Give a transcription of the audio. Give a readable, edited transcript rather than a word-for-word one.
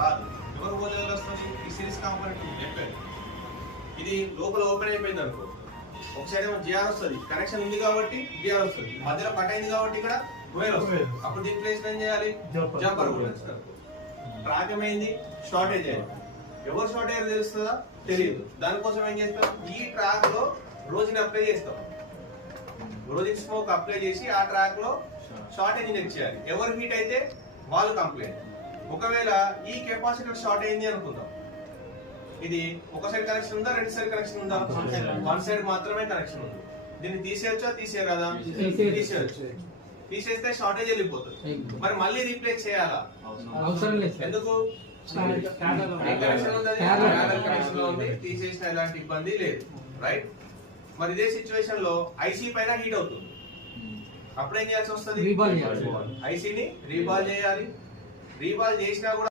రాదు. ఎవరు పోతే వస్తుంది? ఈ సిరీస్ కాంపోనెంట్ చెప్పారు. ఇది లోపల ఓపెన్ అయిపోయింది అనుకో, ఒక సైడ్ ఏమో జిఆర్ వస్తుంది, కనెక్షన్ ఉంది కాబట్టి జిఆర్ వస్తుంది, మధ్యలో కట్ అయింది కాబట్టి ఇక్కడ వైర్ వస్తుంది. అప్పుడు దీని ప్లేస్ ఏం చేయాలి? జంపర్ కూడా ట్రాక్ ఏమైంది? షార్టేజ్ అయింది. ఎవరు షార్ట్ అయ్యారో తెలుస్తుందా? తెలియదు. దానికోసం ఏం చేస్తాం? ఈ ట్రాక్ లో రోజుని అప్లై చేస్తాం. రోజు స్మోక్ అప్లై చేసి ఆ ట్రాక్ లో షార్టేజ్ ఇంజెక్ట్ చేయాలి. ఎవరు హీట్ అయితే వాళ్ళు కంప్లైంట్. ఒకవేళ ఈ కెపాసిటర్ షార్ట్ అయింది అనుకుందాం, ఇది ఒక సైడ్ కనెక్షన్ ఉందా, రెండు సైడ్ కనెక్షన్ ఉందా? వన్ సైడ్ మాత్రమే కనెక్షన్ ఉంది. దీన్ని తీసేయచ్చా? తీసేయ కదా? తీసేయచ్చు. తీసేస్తే షార్టేజ్ వెళ్ళిపోతుంది. మరి మళ్ళీ రీప్లేస్ చేయాలా? ఎందుకు? కనెక్షన్ లో ఉంది, తీసేసిన ఎలాంటి ఇబ్బంది లేదు. రైట్. మరి ఇదే సిచ్యువేషన్ లో ఐసీ పైన హీట్ అవుతుంది, అప్పుడు ఏం చేయాల్సి వస్తుంది? ఐసీని రీబాల్ చేయాలి. రీబాల్ చేసినా కూడా